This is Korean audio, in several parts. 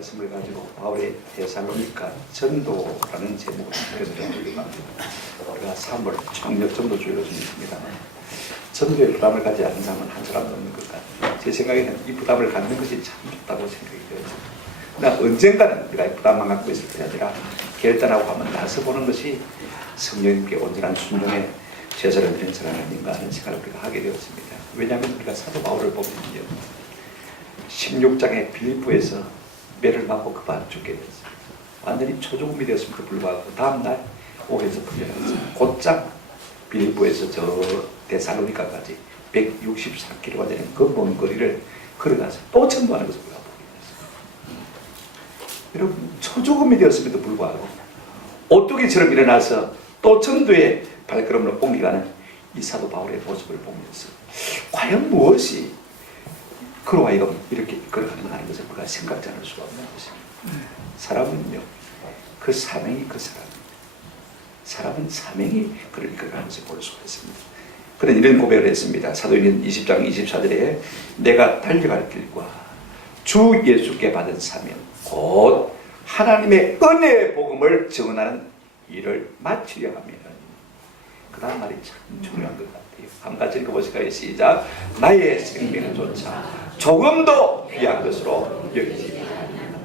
말씀을 가지고 바울의 데살로니가 전도라는 제목을 드리려고 합니다. 우리가 3월 총력 전도주의로 좀 있습니다만 전도에 부담을 가지 않는 사람은 한 사람도 없는 것 같아요. 제 생각에는 이 부담을 갖는 것이 참 좋다고 생각이 되었습니다. 그러나 언젠가는 우리가 이 부담만 갖고 있을 게 아니라 결단하고 한번 나서보는 것이 성령님께 온전한 순종의 제사를 드리는 사람 아닌가 하는 생각을 우리가 하게 되었습니다. 왜냐하면 우리가 사도 바울을 보면요, 16장의 빌립보에서 매를 맞고 그만 죽게 됐어요. 완전히 초조금이 되었음에도 불구하고 다음날 오해에서 풀려났어요. 곧장 빌립보에서 저 데살로니가까지 164km가 되는 그 먼 거리를 걸어가서 또 전도하는 것을 우리가 보게 됐어요. 여러분, 초조금이 되었음에도 불구하고 오뚜기처럼 일어나서 또 전도의 발걸음으로 옮겨가는 이 사도 바울의 모습을 보면서 과연 무엇이 그로 하여금 이렇게 이끌어가는가 하는 것을 우리가 생각지 않을 수가 없는 것입니다. 사람은요, 그 사명이 그 사람입니다. 사람은 사명이 그를 이끌어가는 것을 볼 수가 있습니다. 그는 이런 고백을 했습니다. 사도행전 20장 24절에 내가 달려갈 길과 주 예수께 받은 사명 곧 하나님의 은혜의 복음을 증언하는 일을 마치려 하면, 그 다음 말이 참 중요한 것 같아요. 한 가지 읽어보실까요? 시작. 나의 생명은 조차 조금도 귀한 것으로 여기지 않는다.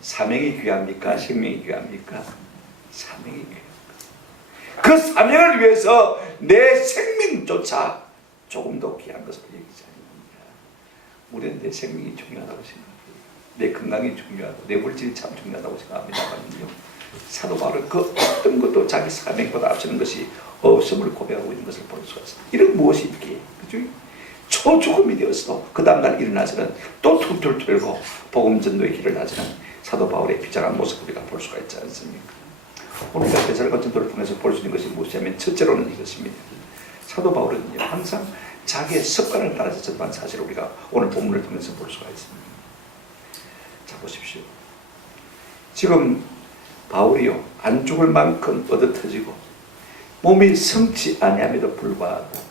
사명이 귀합니까? 생명이 귀합니까? 사명이 귀합니다. 그 사명을 위해서 내 생명조차 조금도 귀한 것으로 여기지 않는다. 우리는 내 생명이 중요하다고 생각해요. 내 건강이 중요하고 내 물질이 참 중요하다고 생각합니다만요, 사도 바울은 그 어떤 것도 자기 사명보다 앞서는 것이 없음을 고백하고 있는 것을 볼 수가 있습니다. 이런 무엇이 있기에, 그죠? 초죽음이 되어서도 그 다음날 일어나서는 또 툴툴 틀고 복음 전도의 길을 다지는 사도 바울의 비장한 모습을 우리가 볼 수가 있지 않습니까? 오늘 우리가 데살로니가 전도를 통해서 볼 수 있는 것이 무엇이냐면, 첫째로는 이것입니다. 사도 바울은 항상 자기의 습관을 따라서 전도한 사실을 우리가 오늘 본문을 통해서 볼 수가 있습니다. 자, 보십시오. 지금 바울이요, 안 죽을 만큼 얻어터지고 몸이 성치 아니함에도 불구하고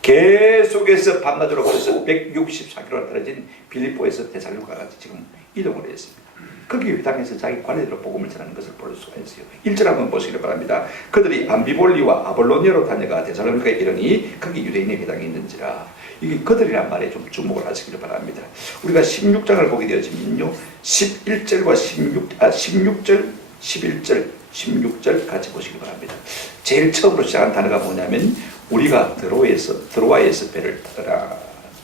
계속해서 밤낮으로 걸어서 164km가 떨어진 빌립보에서 데살로니가까지 지금 이동을 했습니다. 거기 회당에서 자기 관리대로 복음을 전하는 것을 볼 수가 있어요. 1절 한번 보시기를 바랍니다. 그들이 암비볼리와 아볼로니아로 다녀가 데살로니가에 이르니 거기 유대인의 회당이 있는지라. 이게 그들이란 말에 좀 주목을 하시기를 바랍니다. 우리가 16장을 보게 되어지면요, 11절과 16절, 11절, 16절 같이 보시기 바랍니다. 제일 처음으로 시작한 단어가 뭐냐면, 우리가 드로아에서 배를 타더라.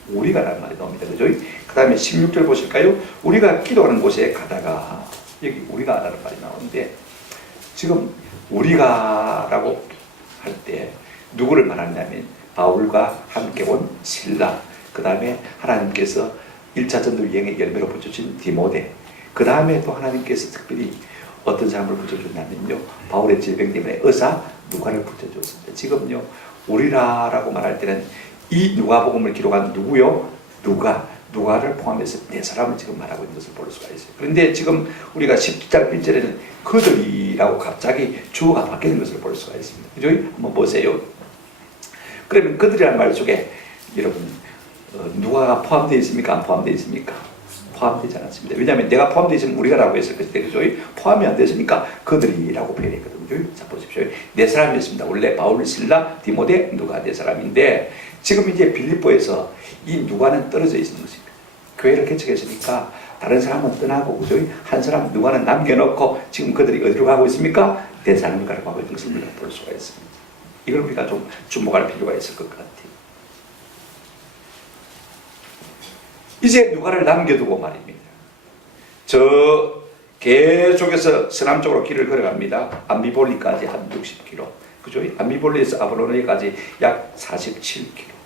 우리가라는 말이 나옵니다. 그죠? 그 다음에 16절 보실까요? 우리가 기도하는 곳에 가다가, 여기 우리가라는 말이 나오는데, 지금 우리가라고 할 때 누구를 말하냐면 바울과 함께 온 실라, 그 다음에 하나님께서 1차 전도 여행의 열매로 붙여주신 디모데, 그 다음에 또 하나님께서 특별히 어떤 사람을 붙여줬냐면요, 바울의 질병 때문에 의사 누가를 붙여줬습니다. 지금요, 우리라라고 말할 때는 이 누가복음을 기록한 누구요? 누가를 포함해서 네 사람을 지금 말하고 있는 것을 볼 수가 있어요. 그런데 지금 우리가 10장 1절에는 그들이라고 갑자기 주어가 바뀌는 것을 볼 수가 있습니다. 그죠? 한번 보세요. 그러면 그들이라는 말 속에 여러분, 누가가 포함되어 있습니까? 안 포함되어 있습니까? 포함되지 않았습니다. 왜냐하면 내가 포함되어 있으면 우리가라고 했을 것인데, 그죠? 포함이 안 됐으니까 그들이라고 표현했거든요. 자, 보십시오. 네 사람이었습니다. 원래 바울, 실라, 디모데, 누가 네 사람인데, 지금 이제 빌립보에서 이 누가는 떨어져 있는 것입니다. 교회를 개척했으니까 다른 사람은 떠나고, 그죠? 한 사람 누가는 남겨놓고 지금 그들이 어디로 가고 있습니까? 데살로니가로 가고 있는 것을 우리가 볼 수가 있습니다. 이걸 우리가 좀 주목할 필요가 있을 것 같아요. 이제 누가를 남겨두고 말입니다. 저 계속해서 서남쪽으로 길을 걸어갑니다. 암비볼리까지 한 60km. 그죠? 암비볼리에서 아볼로니아까지 약 47km.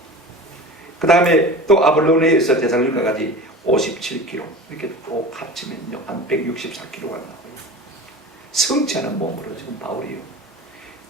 그 다음에 또 아볼로니아에서 데살로니가까지 57km. 이렇게 또 합치면요, 한 164km가 나와요. 성치 않은 몸으로 지금 바울이요,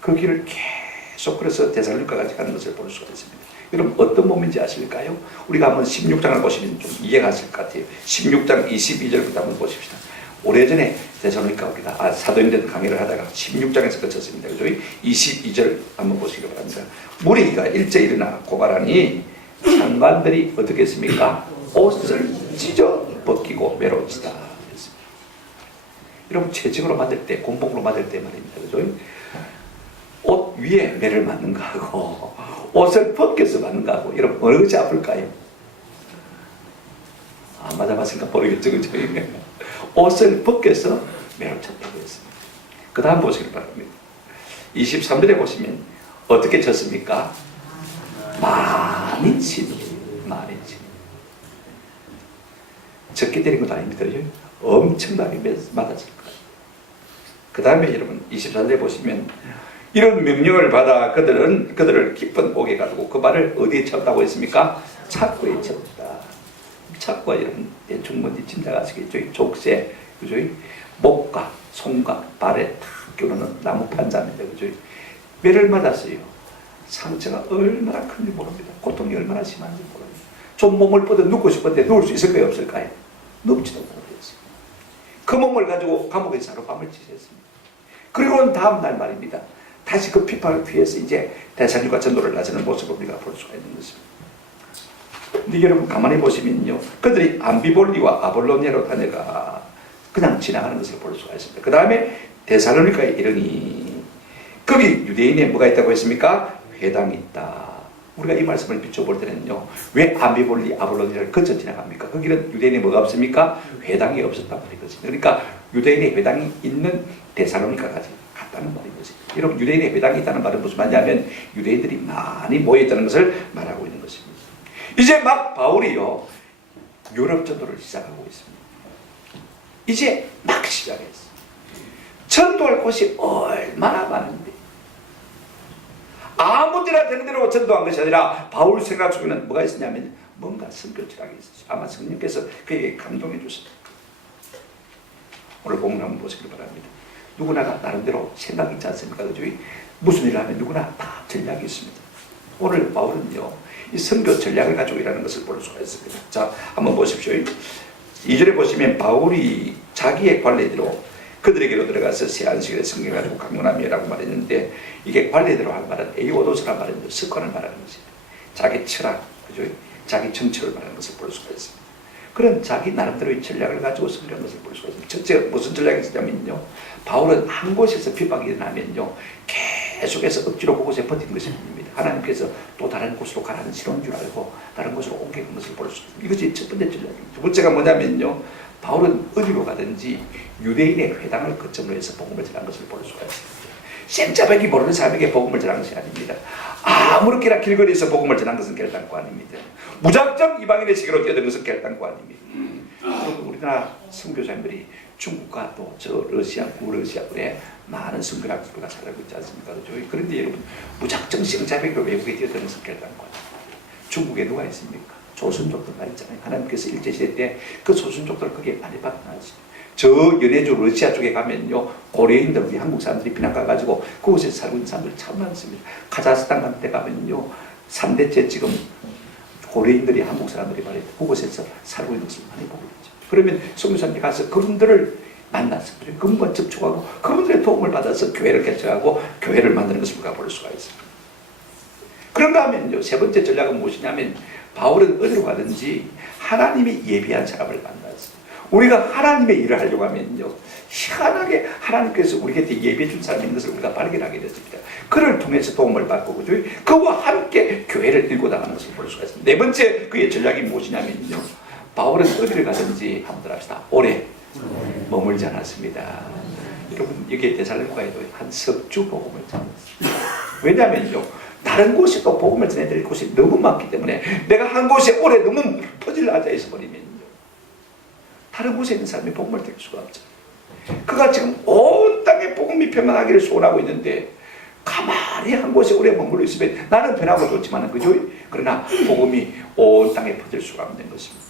그 길을 계속 걸어서 데살로니가까지 가는 것을 볼 수가 있습니다. 여러분, 어떤 몸인지 아실까요? 우리가 한번 16장을 보시면 좀 이해가 갔을 것 같아요. 16장 22절부터 한번 보십시다. 오래전에 데살로니가 우리가 사도행전 강의를 하다가 16장에서 그쳤습니다. 그죠? 22절 한번 보시기 바랍니다. 무리가 일제 일어나 고발하니 장관들이 어떻게 했습니까? 옷을 찢어 벗기고 매로우시다. 여러분 채찍으로 맞을 때, 곤봉으로 맞을 때 말입니다. 그죠? 옷 위에 매를 맞는 거하고 옷을 벗겨서 맞는 거하고 여러분 어느 것이 아플까요? 안 맞아봤으니까 모르겠죠. 그죠? 옷을 벗겨서 매를 쳤다고 했습니다. 그 다음 보시길 바랍니다. 23절에 보시면 어떻게 쳤습니까? 많이 치니. 적게 때린 것도 아닙니다. 엄청나게 맞았을 거예요. 그 다음에 여러분 24절에 보시면 이런 명령을 받아 그들을 깊은 옥에 가두고 그 발을 어디에 쳤다고 했습니까? 착고에 쳤다. 착고가 여러분 대충 뭔지 짐작하시겠죠? 족쇄, 그죠? 목과 손과 발에 탁 끼우는 나무 판자입니다. 그죠? 매를 맞았어요. 상처가 얼마나 큰지 모릅니다. 고통이 얼마나 심한지 모릅니다. 좀 몸을 뻗어 눕고 싶은데 누울 수 있을까요? 없을까요? 눕지도 못했어요. 그 몸을 가지고 감옥에서 하룻밤을 지냈습니다. 그리고는 다음날 말입니다. 다시 그 핍박을 피해서 이제 대사님과 전도를 나서는 모습을 우리가 볼 수가 있는 것입니다. 근데 여러분 가만히 보시면요, 그들이 암비볼리와 아볼로니아로 다녀가 그냥 지나가는 것을 볼 수가 있습니다. 그 다음에 데살로니가에 이르니 거기 유대인에 뭐가 있다고 했습니까? 회당이 있다. 우리가 이 말씀을 비춰볼 때는요, 왜 암비볼리 아볼로니아를 거쳐 지나갑니까? 거기는 유대인에 뭐가 없습니까? 회당이 없었단 말이거든요. 그러니까 유대인의 회당이 있는 데살로니가까지 갔다는 말이거든요. 여러분 유대인의 회당이 있다는 말은 무슨 말이냐면 유대인들이 많이 모여있다는 것을 말하고 있는 것입니다. 이제 막 바울이요 유럽 전도를 시작하고 있습니다. 이제 막 시작했어요. 전도할 곳이 얼마나 많은데 아무 데나 되는 대로 전도한 것이 아니라 바울 생각 속에는 뭐가 있었냐면 뭔가 성결지락이 있었어요. 아마 성령께서 그에게 감동해 주셨다. 오늘 본문 한번 보시기 바랍니다. 누구나가 나름대로 생각이 있지 않습니까? 그죠? 무슨 일을 하면 누구나 다 전략이 있습니다. 오늘 바울은요 이 선교 전략을 가지고 일하는 것을 볼 수가 있습니다. 자, 한번 보십시오. 2절에 보시면 바울이 자기의 관례대로 그들에게로 들어가서 새 안식일에 성경을 가지고 강론하며라고 말했는데 이게 관례대로 할 말은 에이오도스란 말은 습관을 말하는 것입니다. 자기 철학, 그죠? 자기 정책을 말하는 것을 볼 수가 있습니다. 그런 자기 나름대로의 전략을 가지고 성경하는 것을 볼 수가 있습니다. 첫째 무슨 전략이 있었냐면요, 바울은 한 곳에서 핍박이 일어나면요 계속해서 억지로 그곳에 버틴 것이 아닙니다. 하나님께서 또 다른 곳으로 가라는 신호인 줄 알고 다른 곳으로 옮기는 것을 볼 수 있습니다. 이것이 첫 번째 전략입니다. 두 번째가 뭐냐면요, 바울은 어디로 가든지 유대인의 회당을 거점으로 해서 복음을 전한 것을 볼 수가 있습니다. 생짜배기 모르는 사람에게 복음을 전한 것이 아닙니다. 아무렇게나 길거리에서 복음을 전한 것은 결단코 아닙니다. 무작정 이방인의 세계로 뛰어든 것은 결단코 아닙니다. 그리고 우리나라 선교사님들이 중국과 또 저 러시아, 구러시아군에 많은 선교학교가 살고 있지 않습니까? 그렇죠? 그런데 여러분 무작정 생짜배기로 외국에 뛰어드는 것은 결단코 아닙니다. 중국에 누가 있습니까? 조선족들가 있잖아요. 하나님께서 일제시대 때 그 조선족들을 거기에 많이 박아놨어요. 저 연해주 러시아 쪽에 가면요 고려인들, 우리 한국 사람들이 비난 가가지고 그곳에 살고 있는 사람들이 참 많습니다. 카자흐스탄 같은 데 가면요 3대째 지금 고려인들이 한국 사람들이 말해요. 그곳에서 살고 있는 것을 많이 보고 있죠. 그러면 선교사님이 가서 그분들을 만나서 그분과 접촉하고 그분들의 도움을 받아서 교회를 개척하고 교회를 만드는 것을 우리가 볼 수가 있습니다. 그런가 하면요 세 번째 전략은 무엇이냐면 바울은 어디로 가든지 하나님이 예비한 사람을 만났어요. 우리가 하나님의 일을 하려고 하면요 희한하게 하나님께서 우리 곁에 예비해 준 사람이 있는 것을 우리가 발견하게 됐습니다. 그를 통해서 도움을 받고 그죠? 그와 함께 교회를 일고 나가는 것을 볼 수가 있습니다. 네 번째 그의 전략이 무엇이냐면요 바울은 어디를 가든지 한번 합시다. 오래 머물지 않았습니다. 여러분 여기 데살로니가에도 한 석주 복음을 전했습니다. 왜냐하면요 다른 곳에 또 복음을 전해드릴 곳이 너무 많기 때문에 내가 한 곳에 오래 너무 퍼질러 앉아 있어버리면요 다른 곳에 있는 사람이 복음을 들을 수가 없죠. 그가 지금 온 땅에 복음이 평안하기를 소원하고 있는데 가만히 한 곳에 오래 머물러 있으면 나는 변하고 좋지만 그죠? 그러나 복음이 온 땅에 퍼질 수가 없는 것입니다.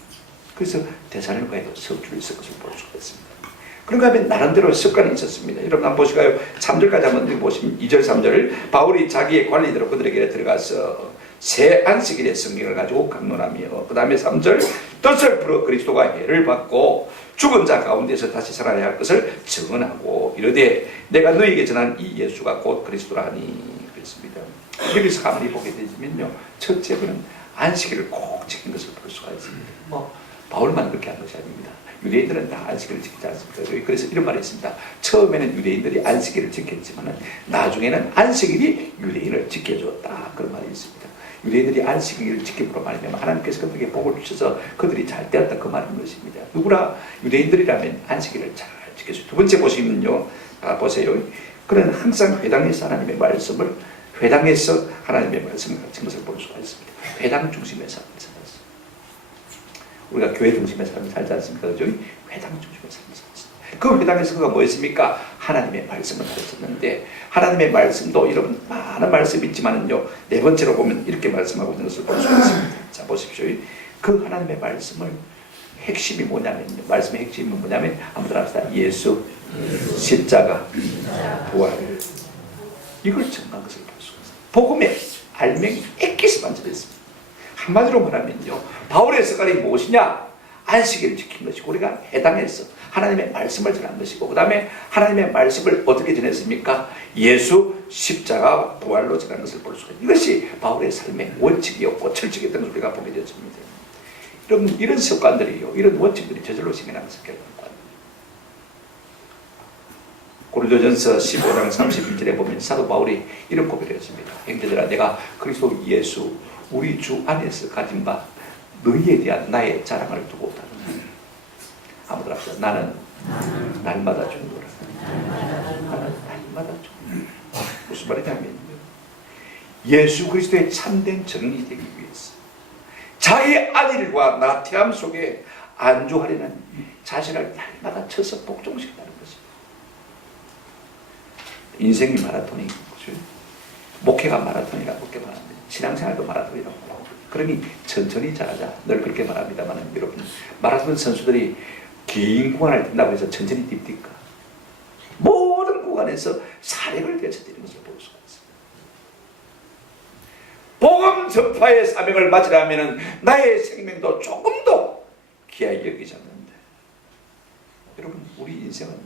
그래서 데살로니가에도 석주를 있을 것을 볼 수가 있습니다. 그런가 하면 나름대로 습관이 있었습니다. 여러분 한번 보실까요? 3절까지 한번 읽어보시면 2절 3절 바울이 자기의 관리대로 그들에게 들어가서 새 안식일의 성경을 가지고 강론하며 그 다음에 3절 뜻을 풀어 그리스도가 해를 받고 죽은 자 가운데서 다시 살아야 할 것을 증언하고 이르되 내가 너에게 전한 이 예수가 곧 그리스도라 하니 그랬습니다. 여기서 가만히 보게 되면요 첫째 그는 안식일을 꼭 지킨 것을 볼 수가 있습니다. 바울만 그렇게 한 것이 아닙니다. 유대인들은 다 안식일을 지키지 않습니까? 그래서 이런 말이 있습니다. 처음에는 유대인들이 안식일을 지켰지만 나중에는 안식일이 유대인을 지켜줬다. 그런 말이 있습니다. 유대인들이 안식일을 지킴으로 말하면 하나님께서 그들에게 복을 주셔서 그들이 잘 되었다 그 말인 것입니다. 누구나 유대인들이라면 안식일을 잘 지켜줘요. 두 번째 보시면요, 보세요. 그는 항상 회당에서 하나님의 말씀을 가르친 것을 볼 수가 있습니다. 회당 중심의 삶을 살았어요. 우리가 교회 중심의 삶을 살지 않습니까? 그죠? 회당 중심의 삶을 살았어요. 그 회당에서 그가 뭐 했습니까? 하나님의 말씀을 가르쳤는데, 하나님의 말씀도 여러분 많은 말씀이 있지만은요, 네 번째로 보면 이렇게 말씀하고 있는 것을 볼 수가 있습니다. 자, 보십시오. 그 하나님의 말씀을 핵심이 뭐냐면요, 말씀의 핵심이 뭐냐면 아무도 합시다. 예수, 십자가, 부활, 이걸 전한 것을 볼 수가 있습니다. 복음의 알맹이 액기스만 들었습니다. 한마디로 말하면요, 바울의 색깔이 무엇이냐? 안식일을 지킨 것이고, 우리가 해당해서 하나님의 말씀을 전한 것이고, 그 다음에 하나님의 말씀을 어떻게 전했습니까? 예수, 십자가, 부활로 전한 것을 볼 수가 있습니다. 이것이 바울의 삶의 원칙이었고 철칙이었던 것을 우리가 보게 되었습니다. 여러분, 이런 습관들이요, 이런 원칙들이 저절로 생겨나는 습관입니다. 고린도전서 15장 31절에 보면 사도 바울이 이런 고백을 했습니다. 형제들아, 내가 그리스도 예수 우리 주 안에서 가진 바 너희에 대한 나의 자랑을 두고 있다는. 아무도 합시다. 나는 날마다 죽노라. 나는 날마다 죽노라. 무슨 말이냐면요, 예수 그리스도의 참된 정인이 되기 위해서 자기 아들과 나태함 속에 안주하려는 자신을 날마다 쳐서 복종시킨다는 것입니다. 인생이 마라톤인 거죠. 목회가 마라톤이라고 그렇게 말합니다. 신앙생활도 마라톤이라고 말하고, 그러니 천천히 잘하자 늘 그렇게 말합니다만, 여러분, 마라톤 선수들이 긴 구간을 뛴다고 해서 천천히 뜁니까? 모든 구간에서 사력을 내서 뛰는 것을 볼 수가 있습니다. 복음 전파의 사명을 맞으려면 나의 생명도 조금 더 귀하게 여기지 않는데, 여러분, 우리 인생은요,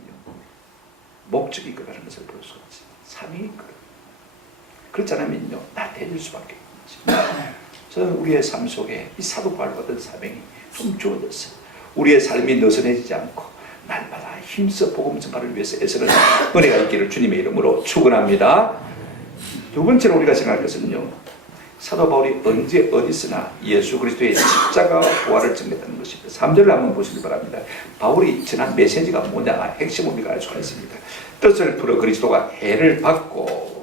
목적이 그라는 것을 볼 수가 있습니다. 사명이 그라. 그렇지 않으면요, 나태해질 수밖에 없는 것입니다. 저는 우리의 삶 속에 이 사도 바울 같은 사명이 좀 주어졌어요. 우리의 삶이 느슨해지지 않고 날마다 힘써 복음 전파를 위해서 애쓰는 은혜가 있기를 주님의 이름으로 축원합니다. 두 번째로 우리가 생각할 것은요, 사도 바울이 언제 어디서나 예수 그리스도의 십자가와 부활을 증거했다는 것입니다. 3절을 한번 보시기 바랍니다. 바울이 전한 메시지가 뭐냐, 핵심을 우리가 알 수가 있습니다. 뜻을 풀어 그리스도가 해를 받고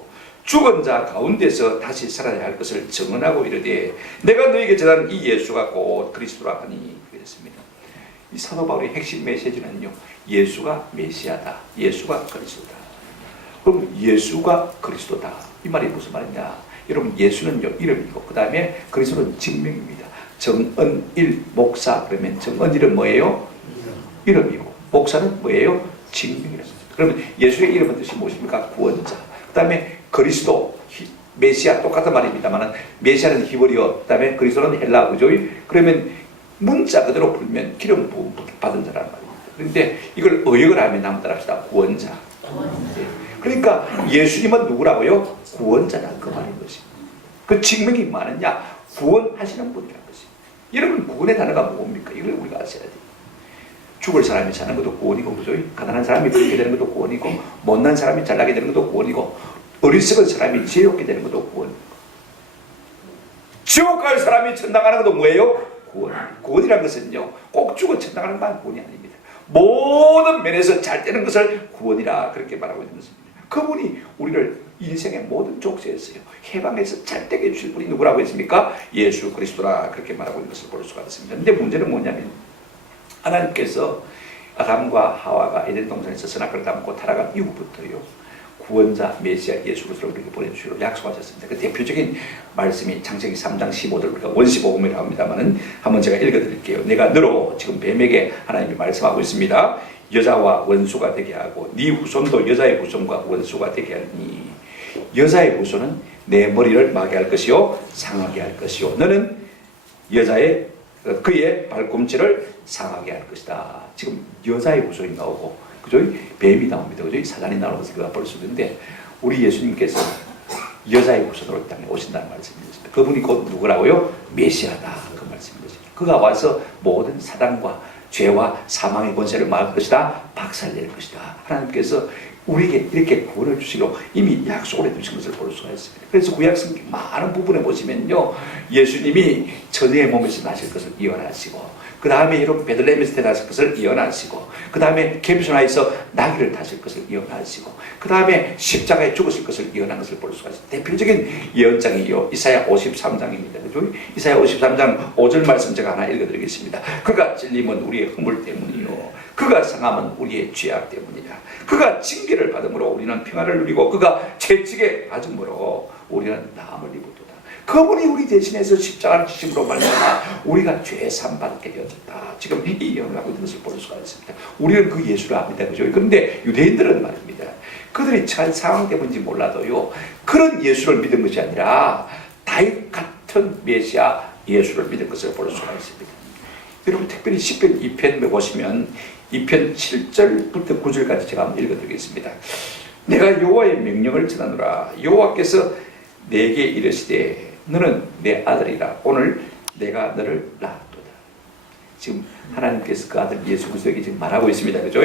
죽은 자 가운데서 다시 살아야 할 것을 증언하고 이르되 내가 너에게 전한 이 예수가 곧 그리스도라 하니, 그랬습니다. 이 사도 바울의 핵심 메시지는요, 예수가 메시아다, 예수가 그리스도다. 그럼 예수가 그리스도다, 이 말이 무슨 말이냐? 여러분, 예수는요 이름이고, 그 다음에 그리스도는 직명입니다. 정은일 목사, 그러면 정은일은 뭐예요? 이름이고, 목사는 뭐예요? 직명이라는 거죠. 그러면 예수의 이름은 뜻이 무엇입니까? 구원자. 그 다음에 그리스도, 메시아, 똑같은 말입니다만 메시아는 히브리어, 그 다음에 그리스도는 헬라, 그죠? 그러면 문자 그대로 풀면 기름 부음 받은 자라는 말입니다. 그런데 이걸 의역을 하면 한번 따라합시다. 구원자. 그러니까 예수님은 누구라고요? 구원자다, 그 말인 것입니다. 그 직명이 뭐느냐? 구원하시는 분이라는 것입니다. 여러분, 구원의 단어가 뭡니까? 이걸 우리가 아셔야 돼요. 죽을 사람이 사는 것도 구원이고, 그죠? 가난한 사람이 부유하게 되는 것도 구원이고, 못난 사람이 잘나게 되는 것도 구원이고, 어리석은 사람이 지혜롭게 되는 것도 구원이고, 지옥 갈 사람이 천당 가는 것도 뭐예요? 구원. 구원이라는 것은요, 꼭 죽어 천당 가는 건 구원이 아닙니다. 모든 면에서 잘 되는 것을 구원이라 그렇게 말하고 있는 것입니다. 그분이 우리를 인생의 모든 족쇄에서요, 해방해서 잘 되게 해주실 분이 누구라고 했습니까? 예수 그리스도라 그렇게 말하고 있는 것을 볼 수가 있습니다. 근데 문제는 뭐냐면, 하나님께서 아담과 하와가 에덴 동산에서 선악과를 담고 타락한 이후부터요, 구원자 메시아 예수 그리스도를 우리에게 보내주시기로 약속하셨습니다. 그 대표적인 말씀이 창세기 3장 15절, 우리가 원시복음이라고 합니다만은 한번 제가 읽어드릴게요. 내가 너로, 지금 뱀에게 하나님이 말씀하고 있습니다. 여자와 원수가 되게 하고 네 후손도 여자의 후손과 원수가 되게 하니, 여자의 후손은 내 머리를 마게 할 것이요 상하게 할 것이요 너는 그의 발꿈치를 상하게 할 것이다. 지금 여자의 후손이 나오고, 그죠? 뱀이 나옵니다. 그죠? 사단이 나오는 것을 우리가 볼 수 있는데, 우리 예수님께서 여자의 후손으로 이 땅에 오신다는 말씀이었습니다. 그분이 곧 누구라고요? 메시아다, 그 말씀인 것입니다. 그가 와서 모든 사단과 죄와 사망의 권세를 막을 것이다, 박살낼 것이다. 하나님께서 우리에게 이렇게 구원을 주시고 이미 약속을 해주신 것을 볼 수가 있습니다. 그래서 구약성경 많은 부분에 보시면요, 예수님이 전의 몸에서 나실 것을 예언하시고, 그 다음에 여러분 베들레헴에서 태어나실 것을 예언하시고, 그 다음에 개비소나에서 나귀를 타실 것을 예언하시고, 그 다음에 십자가에 죽으실 것을 예언한 것을 볼 수가 있습니다. 대표적인 예언장이요, 이사야 53장입니다. 그죠? 이사야 53장 5절 말씀 제가 하나 읽어드리겠습니다. 그가 찔림은 우리의 허물 때문이요, 그가 상함은 우리의 죄악 때문이라. 그가 징계를 받음으로 우리는 평안을 누리고 그가 채찍에 맞음으로 우리는 나음을 입었도다. 그분이 우리 대신해서 십자가를 지심으로 말미암아 우리가 죄 산 받게 되어졌다. 지금 이 예언을 하고 있는 것을 볼 수가 있습니다. 우리는 그 예수를 압니다. 그죠? 그런데 유대인들은 말입니다, 그들이 처한 상황 때문인지 몰라도요, 그런 예수를 믿은 것이 아니라 다윗 같은 메시아 예수를 믿은 것을 볼 수가 있습니다. 여러분 특별히 시편 2편에 보시면 2편 7절부터 9절까지 제가 한번 읽어드리겠습니다. 내가 여호와의 명령을 전하노라. 여호와께서 내게 이르시되 너는 내 아들이라. 오늘 내가 너를 낳았도다. 지금 하나님께서 그 아들 예수 그리스도에게 지금 말하고 있습니다. 그죠?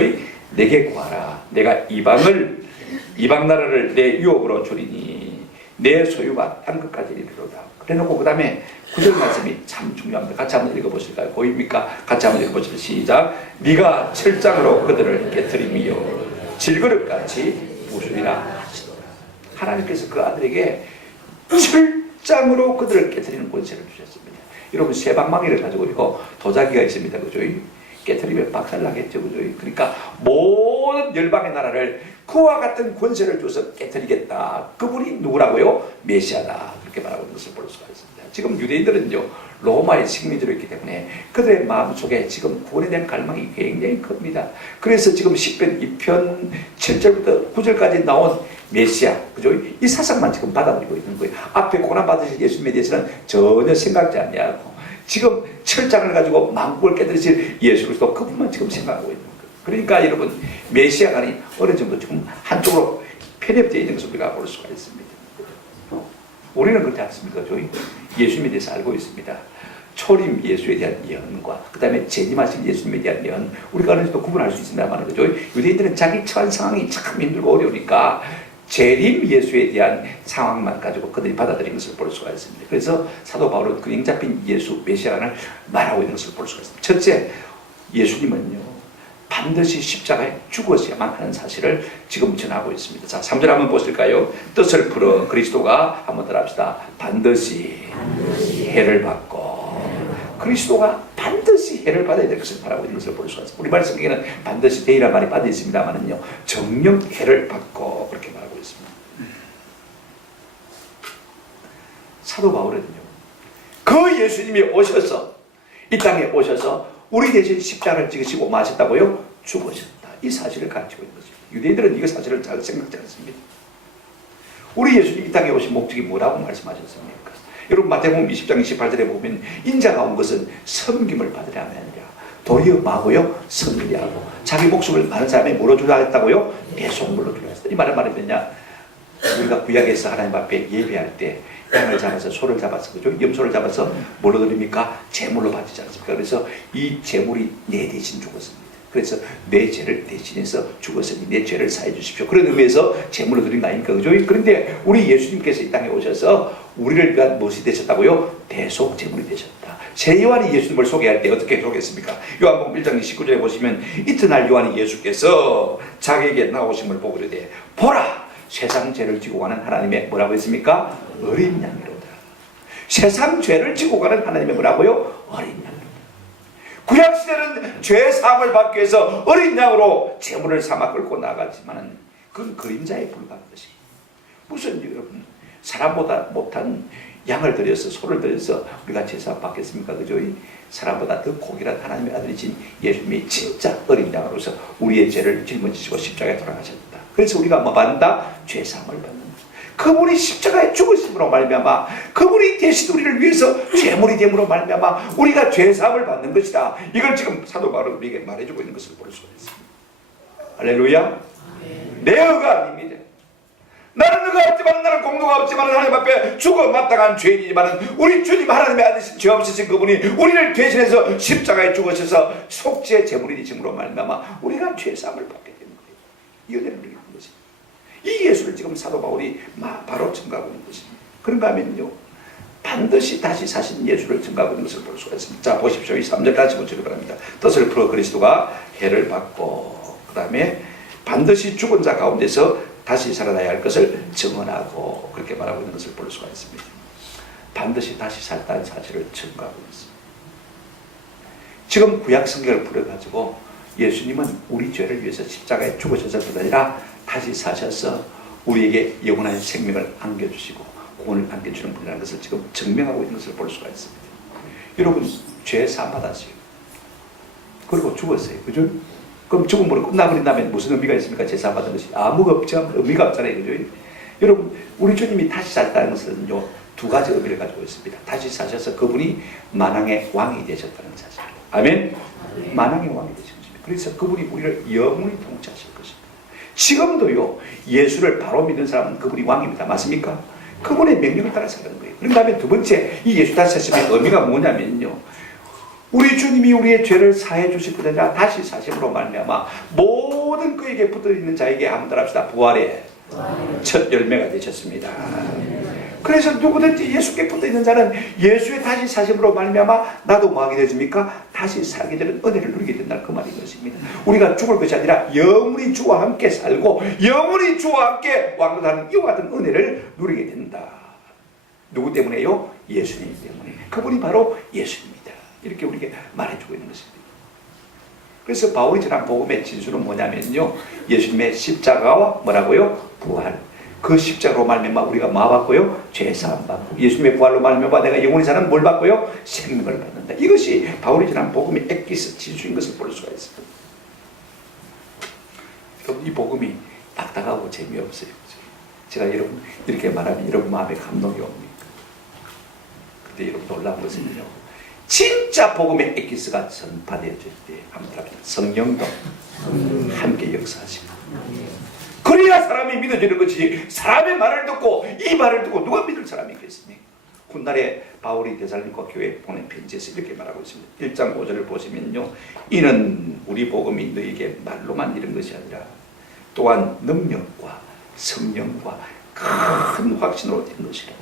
내게 구하라. 내가 이방 나라를 내 유업으로 주리니 내 소유가 땅 끝까지 이르리로다. 그래놓고 그 다음에 9절 말씀이 참 중요합니다. 같이 한번 읽어보실까요? 보입니까? 같이 한번 읽어보시죠. 시작. 네가 철장으로 그들을 깨트리며 질그릇같이 부수리라 하시더라. 하나님께서 그 아들에게 철장으로 그들을 깨트리는 권세를 주셨습니다. 여러분 세방망이를 가지고 이거 도자기가 있습니다. 그죠? 깨트리면 박살나겠죠. 그죠? 그러니까 모든 열방의 나라를 그와 같은 권세를 줘서 깨트리겠다. 그분이 누구라고요? 메시아다. 그렇게 말하고 있는 것을 볼 수가 있습니다. 지금 유대인들은요, 로마의 식민지로 있기 때문에 그들의 마음속에 지금 구원에 대한 갈망이 굉장히 큽니다. 그래서 지금 시편 2편 7절부터 9절까지 나온 메시아, 그죠? 이 사상만 지금 받아들이고 있는 거예요. 앞에 고난받으실 예수님에 대해서는 전혀 생각지 않냐고. 지금 철장을 가지고 만국을 깨뜨리실 예수 그리스도 그분만 지금 생각하고 있는 거예요. 그러니까 여러분 메시아가 아닌 어느 정도 좀 한쪽으로 편협되어 있는 것을 우리가 볼 수가 있습니다. 우리는 그렇지 않습니까? 저희 예수님에 대해서 알고 있습니다. 초림 예수에 대한 예언과 그 다음에 재림하신 예수님에 대한 예언, 우리가 어느 정도 구분할 수 있습니다만, 그죠? 유대인들은 자기 처한 상황이 참 힘들고 어려우니까 재림 예수에 대한 상황만 가지고 그들이 받아들인 것을 볼 수가 있습니다. 그래서 사도 바울은 그냥 잡힌 예수 메시아를 말하고 있는 것을 볼 수가 있습니다. 첫째, 예수님은요 반드시 십자가에 죽었어야만 하는 사실을 지금 전하고 있습니다. 자, 3절 한번 보실까요? 뜻을 풀어 그리스도가 한번 따라합시다. 반드시 해를 받고, 그리스도가 반드시 해를 받아야 될 것을 바라고 있는 것을 볼 수가 있습니다. 우리말 성경에는 반드시 대이란 말이 빠져 있습니다만은요, 정령 해를 받고 그렇게 말하고 있습니다. 사도 바울은요, 그 예수님이 오셔서 이 땅에 오셔서 우리 대신 십자가를 지으시고 마셨다고요? 죽으셨다. 이 사실을 가르치고 있는 것입니다. 유대인들은 이 사실을 잘 생각지 않습니다. 우리 예수님 이 땅에 오신 목적이 뭐라고 말씀하셨습니까? 여러분 마태복음 20장 28절에 보면 인자가 온 것은 섬김을 받으려 하면 아니라 도리어 마고요 섬기려 하고 자기 목숨을 많은 사람에 물어주려 했다고요? 배속물로 주려 했다. 이 말은 뭐냐? 우리가 구약에서 하나님 앞에 예배할 때 양을 잡아서 소를 잡아서, 그죠? 염소를 잡아서 뭐로 드립니까? 제물로 바치지 않습니까? 그래서 이 제물이 내 대신 죽었습니다. 그래서 내 죄를 대신해서 죽었으니 내 죄를 사해 주십시오. 그런 의미에서 제물로 드린 거 아닙니까? 그죠? 그런데 우리 예수님께서 이 땅에 오셔서 우리를 위한 무엇이 되셨다고요? 대속 제물이 되셨다. 새 요한이 예수님을 소개할 때 어떻게 소개했습니까? 요한복음 1장 19절에 보시면 이튿날 요한이 예수께서 자기에게 나오심을 보고 그러되 보라! 세상 죄를 지고 가는 하나님의 뭐라고 했습니까? 어린 양이로다. 세상 죄를 지고 가는 하나님의 뭐라고요? 어린 양이로다. 구약시대는 죄 사함을 받기 위해서 어린 양으로 제물을 삼아 끌고 나가지만은 그건 그림자에 불과한 것입니다. 무슨 여러분 사람보다 못한 양을 들여서 소를 들여서 우리가 제사 받겠습니까? 그죠? 사람보다 더 고귀한 하나님의 아들이신 예수님이 진짜 어린 양으로서 우리의 죄를 짊어지시고 십자가에 돌아가셨다. 그래서 우리가 뭐 받는다? 죄사함을 받는다. 그분이 십자가에 죽으심으로 말미암아 그분이 대신 우리를 위해서 죄물이 됨으로 말미암아 우리가 죄사함을 받는 것이다. 이걸 지금 사도 바울은 우리에게 말해주고 있는 것을 볼 수가 있습니다. 할렐루야. 내 의가 아닙니다. 나는 누가 없지만 나는 공로가 없지만 하나님 앞에 죽어 마땅한 죄인이지만 우리 주님 하나님의 아들이신 죄 없으신 그분이 우리를 대신해서 십자가에 죽으셔서 속죄의 제물이 되심으로 말미암아 우리가 죄사함을 받게 되는 거예요. 이 은혜를 누리는 것입니다. 이 예수를 지금 사도 바울이 바로 증거하고 있는 것입니다. 그런가 하면요, 반드시 다시 사신 예수를 증거하고 있는 것을 볼 수가 있습니다. 자, 보십시오. 이 3절 다시 보시기 바랍니다. 뜻을 풀어 그리스도가 해를 받고 그 다음에 반드시 죽은 자 가운데서 다시 살아나야 할 것을 증언하고 그렇게 말하고 있는 것을 볼 수가 있습니다. 반드시 다시 살다는 사실을 증거하고 있습니다. 지금 구약 성경을 풀어가지고 예수님은 우리 죄를 위해서 십자가에 죽으셨을 뿐 아니라 다시 사셔서 우리에게 영원한 생명을 안겨주시고 구원을 안겨주는 분이라는 것을 지금 증명하고 있는 것을 볼 수가 있습니다. 여러분, 죄 사함 받았어요. 그리고 죽었어요. 그죠? 그럼 죽음으로 끝나버린다면 무슨 의미가 있습니까? 제 사함 받은 것이 아무 의미가 없잖아요. 그죠? 여러분, 우리 주님이 다시 살다는 것은요, 두 가지 의미를 가지고 있습니다. 다시 사셔서 그분이 만왕의 왕이 되셨다는 사실. 아멘? 만왕의 왕이 되신 것입니다. 그래서 그분이 우리를 영원히 통치하실 것입니다. 지금도요, 예수를 바로 믿는 사람은 그분이 왕입니다. 맞습니까? 그분의 명령을 따라 사는 거예요. 그런가 하면 두 번째, 이 예수 다시 사심의 의미가 뭐냐면요, 우리 주님이 우리의 죄를 사해 주실 뿐 아니라 다시 사심으로 말미암아 모든 그에게 붙어있는 자에게 한번 따라합시다. 부활의 첫 열매가 되셨습니다. 그래서 누구든지 예수께 붙어있는 자는 예수의 다시 사심으로 말미암아 나도 뭐하게 되십니까? 다시 살게 되는 은혜를 누리게 된다는 그 말인 것입니다. 우리가 죽을 것이 아니라 영원히 주와 함께 살고 영원히 주와 함께 왕노하는 이와 같은 은혜를 누리게 된다. 누구 때문에요? 예수님 때문에. 그분이 바로 예수님입니다. 이렇게 우리에게 말해주고 있는 것입니다. 그래서 바울이 전한 복음의 진수는 뭐냐면요, 예수님의 십자가와 뭐라고요? 부활. 그 십자가로 말미암아 우리가 뭐 받고요? 죄사함 받고, 예수님의 부활로 말미암아 내가 영원히 사는 뭘 받고요? 생명을 받는다. 이것이 바울이 전한 복음의 엑기스 진수인 것을 볼 수가 있습니다. 여러분, 이 복음이 딱딱하고 재미없어요. 제가 여러분 이렇게 말하면 여러분 마음에 감동이 옵니까? 근데 여러분 놀라운 것은요, 진짜 복음의 엑기스가 전파되어질 때 성령도 함께 역사하시고, 그래야 사람이 믿어지는 것이, 사람의 말을 듣고 이 말을 듣고 누가 믿을 사람이 있겠습니까? 훗날에 바울이 데살로니가 교회에 보낸 편지에서 이렇게 말하고 있습니다. 1장 5절을 보시면요, 이는 우리 복음이 너에게 말로만 이른 것이 아니라 또한 능력과 성령과 큰 확신으로 된 것이라.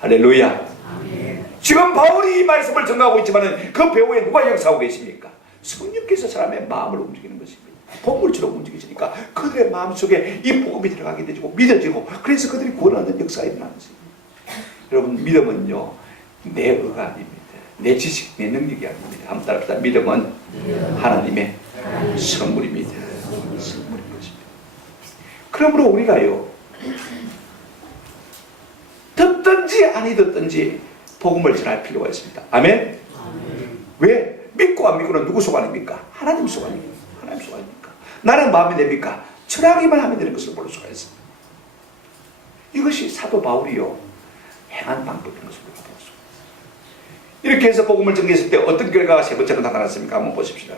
할렐루야. 아멘. 지금 바울이 이 말씀을 전가하고 있지만 그 배후에 누가 역사하고 계십니까? 성령께서 사람의 마음을 움직이는 것입니다. 복물처럼 움직이시니까 그들의 마음속에 이 복음이 들어가게 되고 믿어지고, 그래서 그들이 구원하는 역사가 일어나는 것입니다. 여러분, 믿음은요, 내 의가 아닙니다. 내 지식, 내 능력이 아닙니다. 한번 따라합시다. 믿음은 하나님의 선물입니다. 선물인 것입니다. 그러므로 우리가요, 듣든지 아니 듣든지 복음을 전할 필요가 있습니다. 아멘? 왜? 믿고 안 믿고는 누구 소관입니까? 하나님 소관입니다. 하나님 소관입니까? 나는 마음에 듭니까? 전하기만 하면 되는 것을 볼 수가 있습니다. 이것이 사도 바울이요, 행한 방법인 것을 볼 수가 있습니다. 이렇게 해서 복음을 전개했을 때 어떤 결과가 세 번째로 나타났습니까? 한번 보십시다.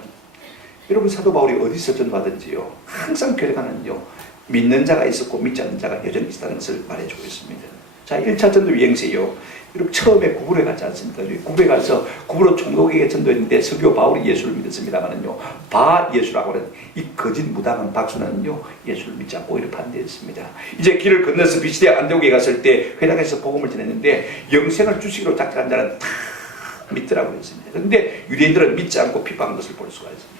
여러분, 사도 바울이 어디서 전받은지요, 항상 결과는요, 믿는 자가 있었고 믿지 않는 자가 여전히 있다는 것을 말해주고 있습니다. 자, 1차 전도 유행세요. 여러분, 처음에 구부로에 갔지 않습니까? 구부로에 가서 구부로 총독에게 전도했는데 설교 바울이 예수를 믿었습니다만은요, 바 예수라고 하는 이 거짓 무당한 박수는요, 예수를 믿지 않고 오히려 반대했습니다. 이제 길을 건너서 비시대 안디옥에 갔을 때 회당에서 복음을 전했는데 영생을 주시기로 작정한 자는 다 믿더라고 했습니다. 그런데 유대인들은 믿지 않고 비방한 것을 볼 수가 있습니다.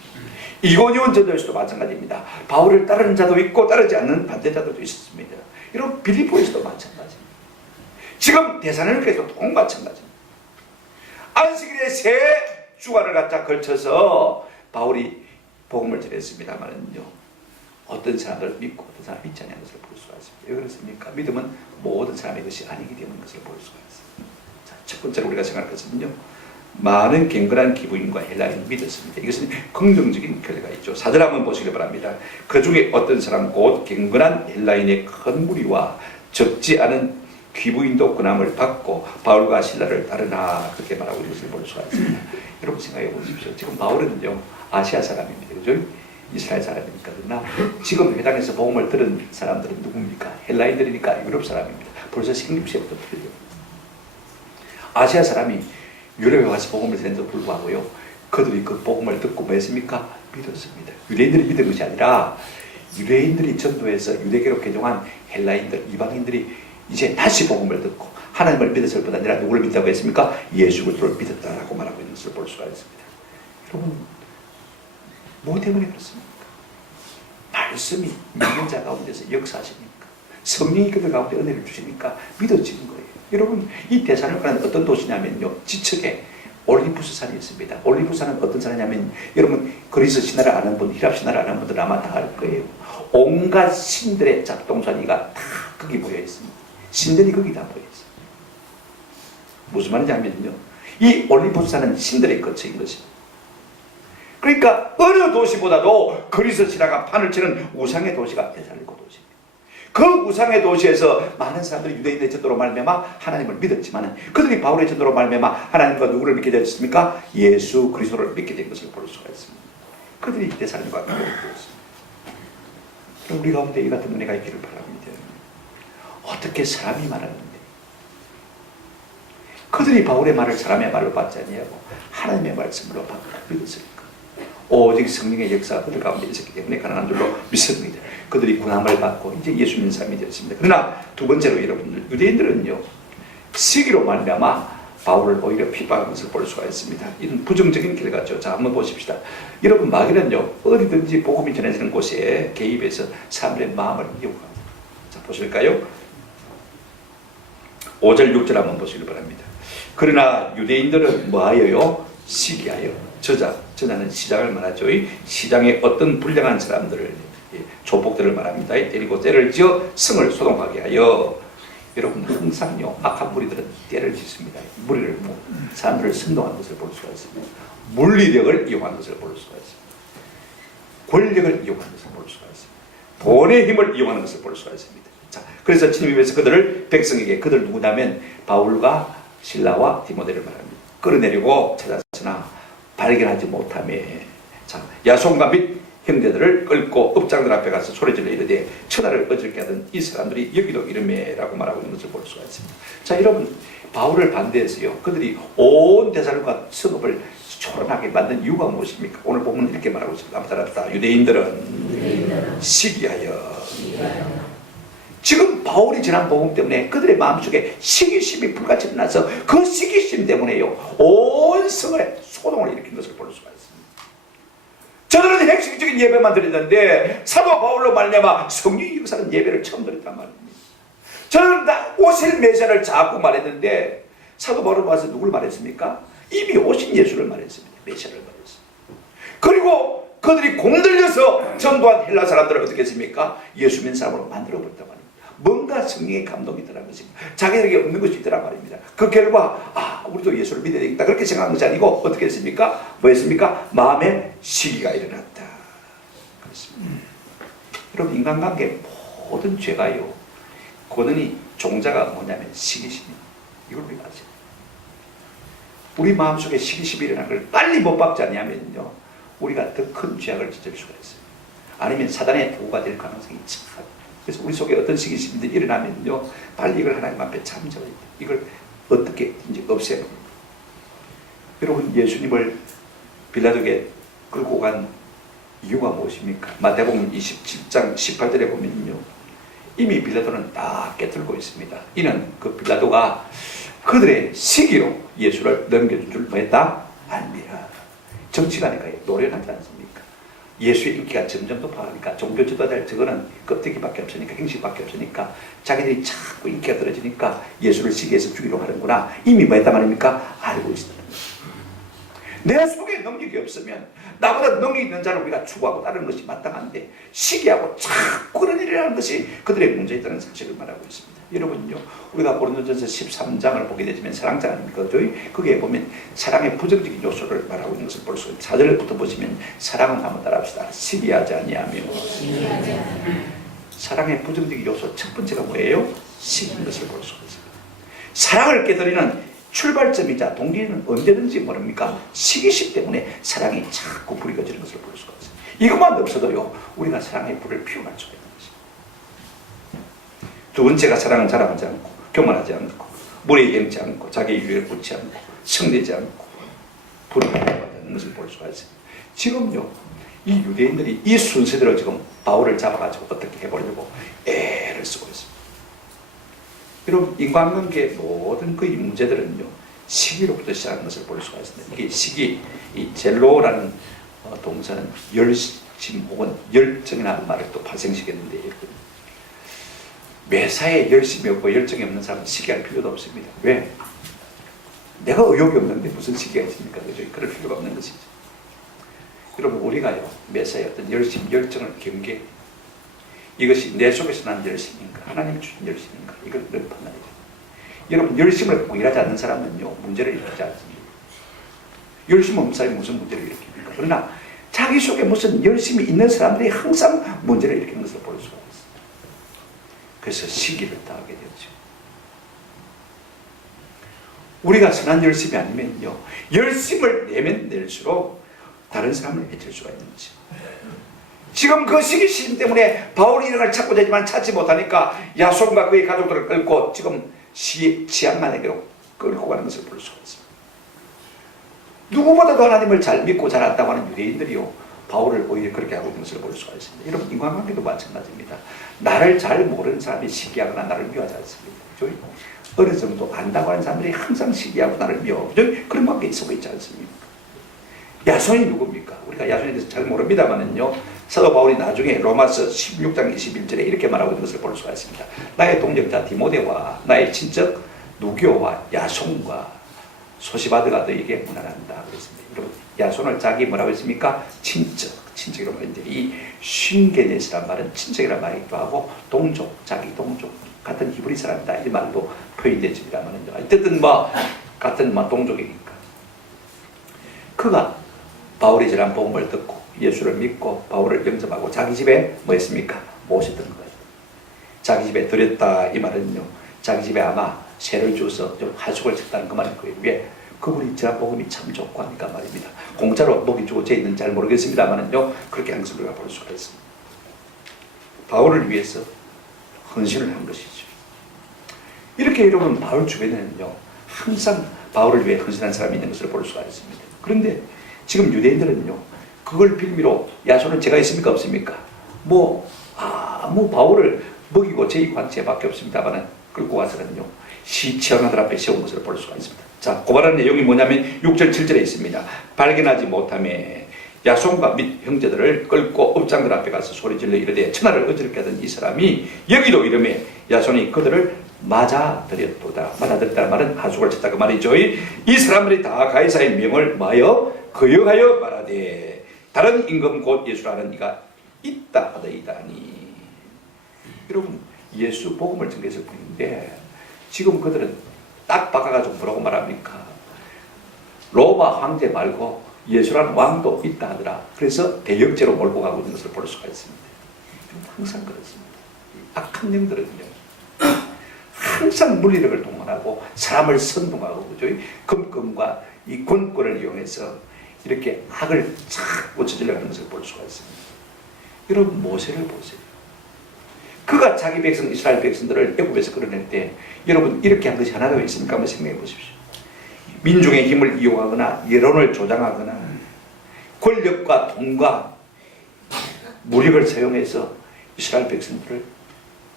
이고니온 전도에서도 마찬가지입니다. 바울을 따르는 자도 있고 따르지 않는 반대자들도 있었습니다. 이런 빌립보에서도 마찬가지입니다. 지금 데살로니가에서도 마찬가지입니다. 안식일에 세 주간을 갖다 걸쳐서 바울이 복음을 전했습니다만은요, 어떤 사람을 믿고 어떤 사람을 믿지 않는 것을 볼 수가 있습니다. 왜 그렇습니까? 믿음은 모든 사람의 것이 아니기 때문인 것을 볼 수가 있습니다. 자, 첫 번째로 우리가 생각할 것은요, 많은 갱건한 기부인과 헬라인이 믿었습니다. 이것은 긍정적인 결과가 있죠. 4절 한번 보시기 바랍니다. 그 중에 어떤 사람 곧 갱건한 헬라인의 큰 무리와 적지 않은 귀부인도 권함을 받고 바울과 실라를 따르나, 그렇게 말하고 있는 것을 볼 수가 있습니다. 여러분 생각해 보십시오. 지금 바울은요, 아시아 사람입니다. 그죠? 이스라엘 사람이니까. 그러나 지금 회당에서 복음을 들은 사람들은 누굽니까? 헬라인들이니까 유럽 사람입니다. 벌써 생김새부터 틀려요. 아시아 사람이 유럽에 와서 복음을 듣는데도 불구하고요, 그들이 그 복음을 듣고 뭐 했습니까? 믿었습니다. 유대인들이 믿은 것이 아니라 유대인들이 전도해서 유대교로 개종한 헬라인들, 이방인들이 이제 다시 복음을 듣고 하나님을 믿었을 뿐 아니라 누구를 믿다고 했습니까? 예수 그리스도를 믿었다라고 말하고 있는 것을 볼 수가 있습니다. 여러분, 뭐 때문에 그렇습니까? 말씀이 믿는 자 가운데서 역사하십니까? 성령이 그들 가운데 은혜를 주시니까 믿어지는 거예요. 여러분, 이 데살로니가는 어떤 도시냐면요, 지척에 올리브스 산이 있습니다. 올리브스 산은 어떤 산이냐면, 여러분 그리스 신화를 아는 분, 히랍 신화를 아는 분들 아마 다 알 거예요. 온갖 신들의 잡동사니가 다 거기 모여 있습니다. 신들이 거기 다 모여 있어요. 무슨 말인지 알면요, 이 올리브스 산은 신들의 거처인 것입니다. 그러니까 어느 도시보다도 그리스 신화가 판을 치는 우상의 도시가 데살로니가 도시입니다. 그 우상의 도시에서 많은 사람들이 유대인의 전도로 말미암아 하나님을 믿었지만, 그들이 바울의 전도로 말미암아 하나님과 누구를 믿게 되었습니까? 예수 그리스도를 믿게 된 것을 볼 수가 있습니다. 그들이 데살로니가 교회를 되었습니다. 우리 가운데 이 같은 은혜가 있기를 바랍니다. 어떻게 사람이 말하는데 그들이 바울의 말을 사람의 말로 받지 아니하고 하나님의 말씀으로 받고 믿었습니까? 오직 성령의 역사가 그들 가운데 있었기 때문에 가능한 줄로 믿습니다. 그들이 구원함을 받고 이제 예수 믿는 사람이 되었습니다. 그러나 두 번째로 여러분들, 유대인들은요, 시기로 말미암아 바울을 오히려 핍박하는 것을 볼 수가 있습니다. 이런 부정적인 결과죠. 자, 한번 보십시다. 여러분, 마귀는요, 어디든지 복음이 전해지는 곳에 개입해서 사람들의 마음을 이용합니다. 자, 보실까요? 5절 6절 한번 보시기 바랍니다. 그러나 유대인들은 뭐하여요? 시기하여. 저자는 시장을 말하죠. 시장에 어떤 불량한 사람들을, 조폭들을 말합니다. 때리고 때를 지어 성을 소동하게 하여. 여러분, 항상요, 악한 무리들은 때를 짓습니다. 무리를, 사람들을 선동하는 것을 볼 수가 있습니다. 물리력을 이용하는 것을 볼 수가 있습니다. 권력을 이용하는 것을 볼 수가 있습니다. 돈의 힘을 이용하는 것을 볼 수가 있습니다. 자, 그래서 주님께서 그들을, 백성에게, 그들 누구냐면 바울과 실라와 디모데를 말합니다. 끌어내리고 찾았으나 발견하지 못하매, 자, 야손과 및 형제들을 끌고 업장들 앞에 가서 소리질러 이르되 천하를 어질게 하던 이 사람들이 여기도 이름에라고 말하고 있는 것을 볼 수가 있습니다. 자, 여러분, 바울을 반대해서요, 그들이 온 데살로니가 성읍을 초란하게 만든 이유가 무엇입니까? 오늘 보면 이렇게 말하고 있습니다. 한번 따라합시다. 유대인들은 시기하여. 지금 바울이 전한 복음 때문에 그들의 마음속에 시기심이 불같이 일어나서 그 시기심 때문에요, 온 성을 소동을 일으킨 것을 볼 수가 있습니다. 저들은 핵심적인 예배만 드렸는데 사도 바울로 말미암아 성령의 역사는 예배를 처음 드렸단 말입니다. 저는 오실 메시아를 자꾸 말했는데 사도 바울은 와서 누굴 말했습니까? 이미 오신 예수를 말했습니다. 메시아를 말했습니다. 그리고 그들이 공들여서 전도한 헬라 사람들을 어떻게 했습니까? 예수 믿는 사람으로 만들어버렸단 말입니다. 뭔가 성령의 감동이 있더라는 것입니다. 자기들에게 없는 것이 있더란 말입니다. 그 결과 우리도 예수를 믿어야 되겠다 그렇게 생각한 것이 아니고 어떻게 했습니까? 뭐 했습니까? 마음에 시기가 일어났다. 그렇습니다. 여러분, 인간관계 모든 죄가요, 고난이 종자가 뭐냐면 시기심입니다. 이걸 우리가 아셔야 돼요. 우리 마음속에 시기심이 일어난 걸 빨리 못 박지 않냐면요, 우리가 더 큰 죄악을 저질 수가 있어요. 아니면 사단의 도구가 될 가능성이 참. 그래서 우리 속에 어떤 시기심들이 일어나면요, 빨리 이걸 하나님 앞에 참져야 돼요. 이걸 어떻게 이제 없애야 합니다. 여러분, 예수님을 빌라도에게 끌고 간 이유가 무엇입니까? 마태복음 27장 18절에 보면요, 이미 빌라도는 다 깨뜨리고 있습니다. 이는 그 빌라도가 그들의 시기로 예수를 넘겨준 줄 뭐했다? 압니다. 정치가니까요, 노련하지 않습니까? 예수의 인기가 점점 높아가니까 종교 지도자들 저거는 껍데기밖에 없으니까, 행식밖에 없으니까 자기들이 자꾸 인기가 떨어지니까 예수를 시기해서 죽이려고 하는구나, 이미 뭐 했단 말입니까? 알고 있었다는 거예요. 내 속에 능력이 없으면 나보다 능력 있는 자를 우리가 추구하고 따르는 것이 마땅한데 시기하고 자꾸 그런 일을 하는 것이 그들의 문제였다는 사실을 말하고 있습니다. 여러분요, 우리가 고린도전서 13장을 보게 되면 사랑장 아닙니까? 거기에 보면 사랑의 부정적인 요소를 말하고 있는 것을 볼 수 있습니다. 4절부터 보시면 사랑은 한번 따라합시다. 시기하지 아니하며. 사랑의 부정적인 요소 첫 번째가 뭐예요? 시기인 것을 볼 수가 있습니다. 사랑을 깨뜨리는 출발점이자 동기는 언제든지 모릅니까? 시기심 때문에 사랑이 자꾸 불이 꺼지는 것을 볼 수가 있어요. 이것만 없어도요, 우리가 사랑의 불을 피워갈 수가 있는 것이죠. 두 번째가 사랑은 자랑하지 않고, 교만하지 않고, 물에 갱지 않고, 자기의 유익을 묻지 않고, 성내지 않고, 불을 피워가는 것을 볼 수가 있어요. 지금요, 이 유대인들이 이 순서대로 지금 바울을 잡아가지고 어떻게 해보려고 애를 쓰고 있습니다. 여러분, 인간관계의 모든 그 문제들은요, 시기로부터 시작하는 것을 볼 수가 있습니다. 이게 시기, 이 젤로라는 동사는 열심 혹은 열정이라는 말을 또 발생시켰는데, 매사에 열심이 없고 열정이 없는 사람은 시기할 필요도 없습니다. 왜? 내가 의욕이 없는데 무슨 시기가 있습니까? 그죠? 그럴 필요가 없는 것이죠. 여러분, 우리가요, 매사에 어떤 열심, 열정을 경계, 이것이 내 속에서 난 열심인가, 하나님이 주신 열심인가, 이걸 늘 판단해야 돼요. 여러분, 열심을 갖고 일하지 않는 사람은요, 문제를 일으키지 않습니다. 열심 없는 사람이 무슨 문제를 일으킵니까? 그러나 자기 속에 무슨 열심이 있는 사람들이 항상 문제를 일으키는 것을 볼 수가 있습니다. 그래서 시기를 당하게 되죠. 우리가 선한 열심이 아니면요, 열심을 내면 낼수록 다른 사람을 해칠 수가 있는 거죠. 지금 그 시기심 때문에 바울이 이런 걸 찾고 되지만 찾지 못하니까 야손과 그의 가족들을 끌고 지금 지향만에게로 끌고 가는 것을 볼 수가 있습니다. 누구보다도 하나님을 잘 믿고 잘 안다고 하는 유대인들이요, 바울을 오히려 그렇게 하고 있는 것을 볼 수가 있습니다. 여러분, 인간관계도 마찬가지입니다. 나를 잘 모르는 사람이 시기하거나 나를 미워하지 않습니다. 그죠? 어느 정도 안다고 하는 사람들이 항상 시기하고 나를 미워하고, 그런 관계에 있어 있지 않습니까? 야손이 누굽니까? 우리가 야손에 대해서 잘 모릅니다만은요, 사도 바울이 나중에 로마서 16장 21절에 이렇게 말하고 있는 것을 볼 수가 있습니다. 나의 동역자 디모데와 나의 친척 누교와 야손과 소시바드가 너에게 문안한다 그랬습니다. 여러분, 야손을 자기 뭐라고 했습니까? 친척이라고 했는데, 이 쉰게네스란 말은 친척이라는 말이기도 하고, 동족, 자기 동족, 같은 히브리 사람이다, 이 말도 표현되집니다만은요, 어쨌든 같은 동족이니까. 그가 바울이 전한 복음을 듣고 예수를 믿고 바울을 영접하고 자기 집에 뭐 했습니까? 모셨던 거예요. 자기 집에 들였다, 이 말은요, 자기 집에 아마 세를 줘서 좀 하숙을 쳤다는 그 말일 거예요. 왜? 그분이 전한 복음이 참 좋고 하니까 말입니다. 공짜로 먹이 주고 제 있는지 잘 모르겠습니다만은요, 그렇게 한 것을 우리가 볼 수가 있습니다. 바울을 위해서 헌신을 한 것이죠. 이렇게 여러분, 바울 주변에는요, 항상 바울을 위해 헌신한 사람이 있는 것을 볼 수가 있습니다. 그런데 지금 유대인들은요, 그걸 빌미로 야손은 제가 있습니까? 없습니까? 바울을 먹이고 제의 관체밖에 없습니다만은 끌고 와서는요, 시치원들 앞에 세운 것을 볼 수가 있습니다. 자, 고발한 내용이 뭐냐면 6절 7절에 있습니다. 발견하지 못함에 야손과 및 형제들을 끌고 업장들 앞에 가서 소리질러 이르되 천하를 어지럽게 하던 이 사람이 여기로 이름에 야손이 그들을 맞아들였다는 말은 하숙을 쳤다 그 말이죠. 이 사람들이 다 가이사의 명을 마여 거역하여 말하되 다른 임금 곧 예수라는 이가 있다 하더이다니. 여러분, 예수 복음을 전개했을 뿐인데 지금 그들은 딱 바꿔가지고 뭐라고 말합니까? 로마 황제 말고 예수라는 왕도 있다 하더라. 그래서 대역죄로 몰고 가고 있는 것을 볼 수가 있습니다. 항상 그렇습니다. 악한 영들은요, 항상 물리력을 동원하고 사람을 선동하고, 그죠? 금권과 이 권권을 이용해서 이렇게 악을 자꾸 저질러가는 것을 볼 수가 있습니다. 여러분, 모세를 보세요. 그가 자기 백성 이스라엘 백성들을 애굽에서 끌어낼 때 여러분, 이렇게 한 것이 하나도 있습니까? 한번 생각해 보십시오. 민중의 힘을 이용하거나 여론을 조장하거나 권력과 돈과 무력을 사용해서 이스라엘 백성들을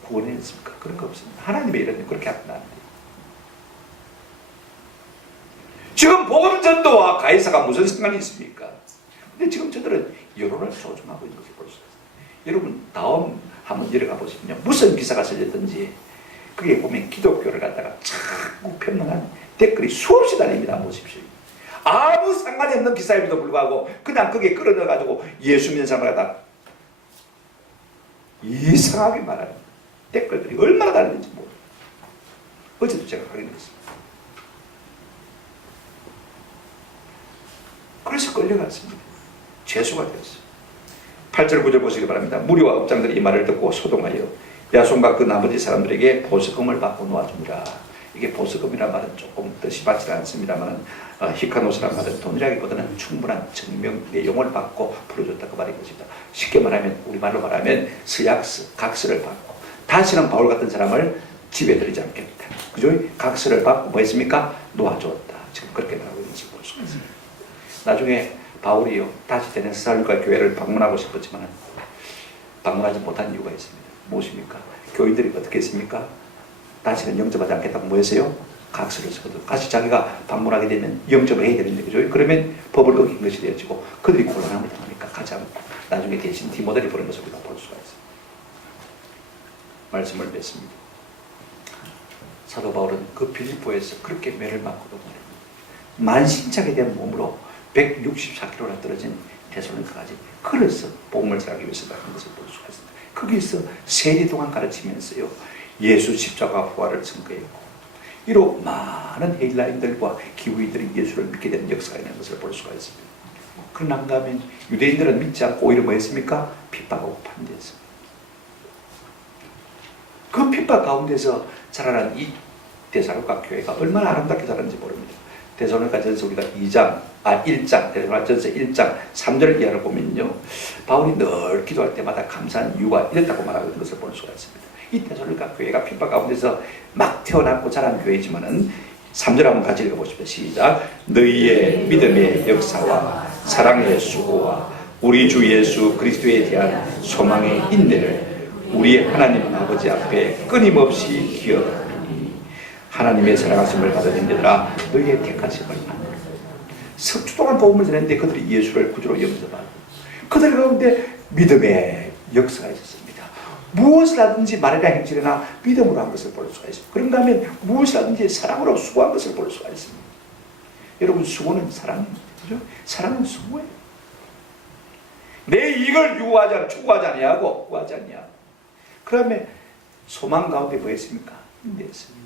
구원했습니까? 그런 거 없습니다. 하나님의 일은 그렇게 하면 안 돼요. 지금 복음 전도와 가이사가 무슨 상관이 있습니까? 근데 지금 저들은 여론을 조종하고 있는 것을 볼 수 있어요. 여러분, 다음 한번 내려가 보시면요, 무슨 기사가 실렸든지 그게 보면 기독교를 갖다가 자꾸 평론한 댓글이 수없이 달립니다. 보십시오. 아무 상관이 없는 기사임에도 불구하고 그냥 거기에 끌어넣어가지고 예수 믿는 사람을 갖다 이상하게 말하는 댓글들이 얼마나 달리는지 모르겠어요. 어제도 제가 확인했습니다. 그래서 끌려갔습니다. 죄수가 되었어요. 8절 9절 보시기 바랍니다. 무리와 업장들이 이 말을 듣고 소동하여 야손과 그 나머지 사람들에게 보석금을 받고 놓아줍니다. 이게 보석금이란 말은 조금 뜻이 받지 않습니다만 히카노스란 말은 돈이라기보다는 충분한 증명 내용을 받고 풀어줬다 그 말인 것입니다. 쉽게 말하면 우리말로 말하면 스약스, 각서를 받고 다시는 바울 같은 사람을 지배드리지 않겠다. 그죠? 각서를 받고 뭐 했습니까? 놓아줬다. 지금 그렇게 말하고 있는 것을 볼 수가 있습니다. 나중에 바울이요 다시 데네살과 교회를 방문하고 싶었지만 방문하지 못한 이유가 있습니다. 무엇입니까? 교인들이 어떻게 했습니까? 다시는 영접하지 않겠다고 뭐 했어요? 각서를 쓰거든. 다시 자기가 방문하게 되면 영접을 해야 되는데 그죠? 그러면 법을 어긴 것이 되어지고 그들이 곤란함을 당하니까 가지 않고 나중에 대신 디모데를 보낸 것을 우리가 볼 수가 있습니다. 말씀을 맺습니다. 사도 바울은 그 빌립보에서 그렇게 매를 맞고도 만신창에 대한 몸으로 164km나 떨어진 데살로니가까지 걸어서 복음을 전하기 위해서 나간 것을 볼 수가 있습니다. 거기서 세리 동안 가르치면서요 예수 십자가 부활을 증거했고 이로 많은 헬라인들과 기후인들이 예수를 믿게 되는 역사가 있는 것을 볼 수가 있습니다. 그런가 하면 유대인들은 믿지 않고 오히려 뭐 했습니까? 핍박하고 판대했습니다. 그 핍박 가운데서 자라난 이 데살로니가 교회가 얼마나 아름답게 자랐는지 모릅니다. 데살로니가 전서 우리가 1장 데살로니가 전서 1장 3절 이하를 보면요 바울이 늘 기도할 때마다 감사한 이유가 이렇다고 말하고 있는 것을 볼 수가 있습니다. 이 데살로니가 교회가 핍박 가운데서 막 태어났고 자란 교회지만은 3절 한번 같이 읽어보십시오. 시작. 너희의 믿음의 역사와 사랑의 수고와 우리 주 예수 그리스도에 대한 소망의 인내를 우리 하나님 아버지 앞에 끊임없이 기억하니 하나님의 사랑하심을 받은 인들아 너희의 택하심을 받노라. 석주 동안 복음을 전했는데 그들이 예수를 구주로 영접하고 그들 가운데 믿음의 역사가 있었습니다. 무엇을 하든지 말이나 행실이나 믿음으로 한 것을 볼 수가 있습니다. 그런가 하면 무엇을 하든지 사랑으로 수고한 것을 볼 수가 있습니다. 여러분 수고는 사랑입니다. 그죠? 사랑은 수고예요. 내 이익을 추구하지 아니하고 구하지 아니하고 그러면 소망 가운데 뭐 했습니까? 인내했습니다.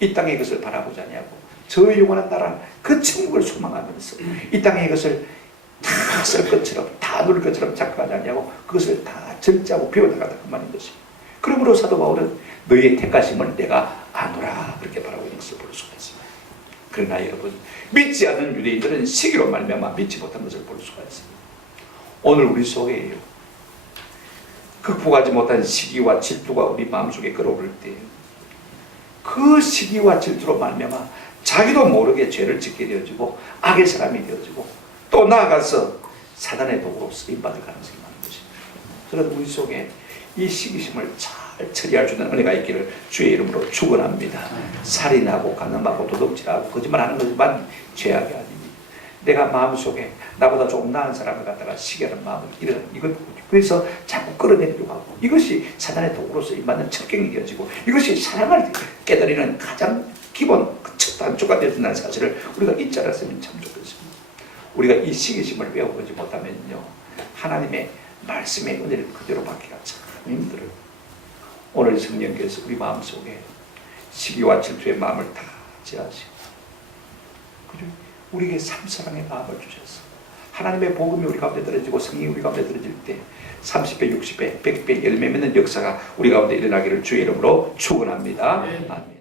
이 땅의 것을 바라보지 아니하고 저 영원한 나라 그 천국을 소망하면서 이 땅의 것을 다 쓸 것처럼 다 누릴 것처럼 착각하지 아니하고 그것을 다 절제하고 배워나가다 그 말인 것입니다. 그러므로 사도 바울은 너희의 택하심을 내가 아노라 그렇게 바라고 있는 것을 볼 수가 있습니다. 그러나 여러분 믿지 않는 유대인들은 시기로 말미암아 믿지 못한 것을 볼 수가 있습니다. 오늘 우리 속에요 극복하지 못한 시기와 질투가 우리 마음속에 끌어오를 때 그 시기와 질투로 말미암아 자기도 모르게 죄를 짓게 되어지고 악의 사람이 되어지고 또 나아가서 사단의 도구로 쓰임받을 가능성이 많은 것입니다. 저는 우리 속에 이 시기심을 잘 처리할 수 있는 은혜가 있기를 주의 이름으로 축원합니다. 살인하고 간음하고 도둑질하고 거짓말하는 것만 죄악이 아닙니다. 내가 마음속에 나보다 조금 나은 사람을 갖다가 시기하는 마음을 이런 이것 그래서 자꾸 끌어내리려고 하고 이것이 사단의 도구로서 임받는 척경이 되어지고 이것이 사랑을 깨달리는 가장 기본 첫 단초가 되어진다는 사실을 우리가 잊지 않았으면 참 좋겠습니다. 우리가 이 시기심을 배워보지 못하면요 하나님의 말씀의 은혜를 그대로 받기가 참 힘들어요. 오늘 성령께서 우리 마음속에 시기와 질투의 마음을 다 제하시고 그리고 우리에게 삼사랑의 마음을 주셔서 하나님의 복음이 우리 가운데 떨어지고 성령이 우리 가운데 떨어질 때 30배, 60배, 100배 열매 맺는 역사가 우리 가운데 일어나기를 주의 이름으로 축원합니다. 아멘.